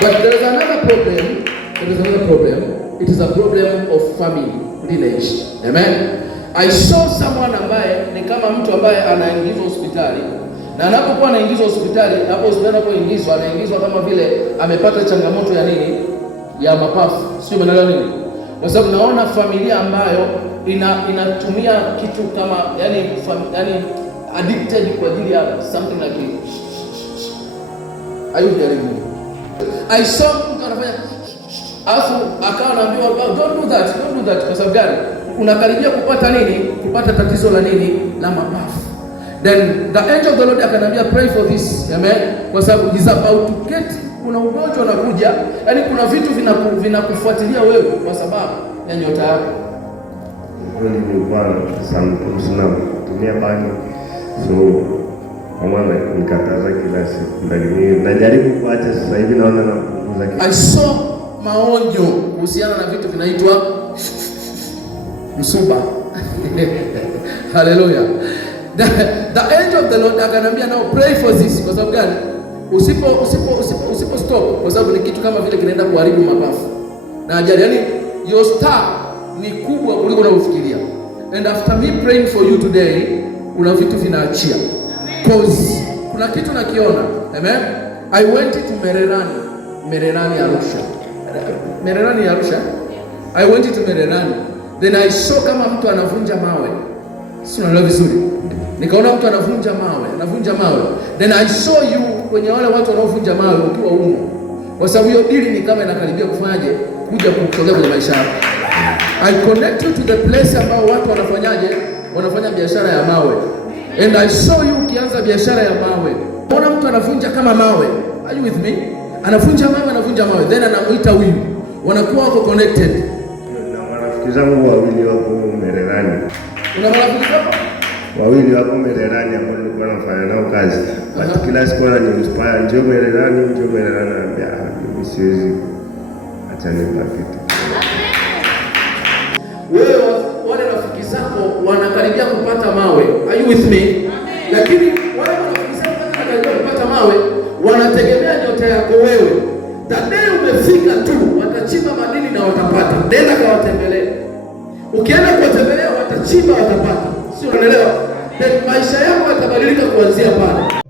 But there is another problem. There is another problem. It is a problem of family lineage. Amen. I saw someone ambaye ni kama mtu ambaye anaingizwa hospitali, na anapokuwa anaingizwa hospitali, hapo hospitali anapoingizwa, anaingizwa kama vile amepata changamoto ya nini? Ya mapafu. Sio umeelewa nini? Kwa sababu naona familia ambayo inatumia kitu kama yani addicted kwa ajili ya something like it. Are you hearing me? I saw mtu anafanya afu akawa anaambiwa don't do that kwa sababu gani? Unakaribia kupata nini? Kupata tatizo la nini? La mapafu. Then the angel of the Lord akanambia pray for this. Amen. Kwa sababu he's about to get, kuna ugonjwa unakuja, yani kuna vitu vinakufuatilia wewe kwa sababu ya nyota yako. Kweli ni bwana sana kutumia bangi. So mama nikataza kila siku. Najaribu kuacha sasa hivi naona napunguza. I saw maonyo kuhusiana na vitu vinaitwa msuba. Hallelujah. The angel of the Lord akanambia now pray for this. Kwa sababu gani? Usipo stop, kwa sababu ni kitu kama vile kinaenda kuharibu mapafu na ajali. Yani your star ni kubwa kuliko unavyofikiria. And after me praying for you today, kuna vitu vinaachia. Cause kuna kitu nakiona. Amen. I went to Mererani Arusha. Mererani Arusha. I went to Mererani. Then I saw kama mtu anavunja mawe. Si unaelewa vizuri? Nikaona mtu anavunja mawe. Then I saw you kwenye wale watu wanaovunja mawe ukiwa umo. Kwa sababu hiyo dili ni kama inakaribia kufanyaje? Kuja kutokea kwenye maisha yako. I connect you to the place ambao watu wanafanyaje? Wanafanya biashara ya mawe. And I saw you ukianza biashara ya mawe. Unaona mtu anavunja kama mawe. Are you with me? Anavunja mawe. Then anamuita huyu. Wanakuwa wako connected. Na marafiki zangu wawili wako Mererani. Una marafiki wako? Wawili wako Mererani ambao nilikuwa nafanya nao kazi. But kila siku wanani-inspire njoo Mererani, anambia mimi siwezi acha nipite. Wewe wale rafiki zako wanakaribia kupata mawe. Are you with me? Lakini wale rafiki zako wanakaribia kupata mawe, wanategemea nyota yako wewe. Tadei umefika tu, watachimba madini na watapata. Nenda kawatembelee. Ukienda kuwatembelea watachimba watapata. Sio, unaelewa? Maisha yako yatabadilika kuanzia pale.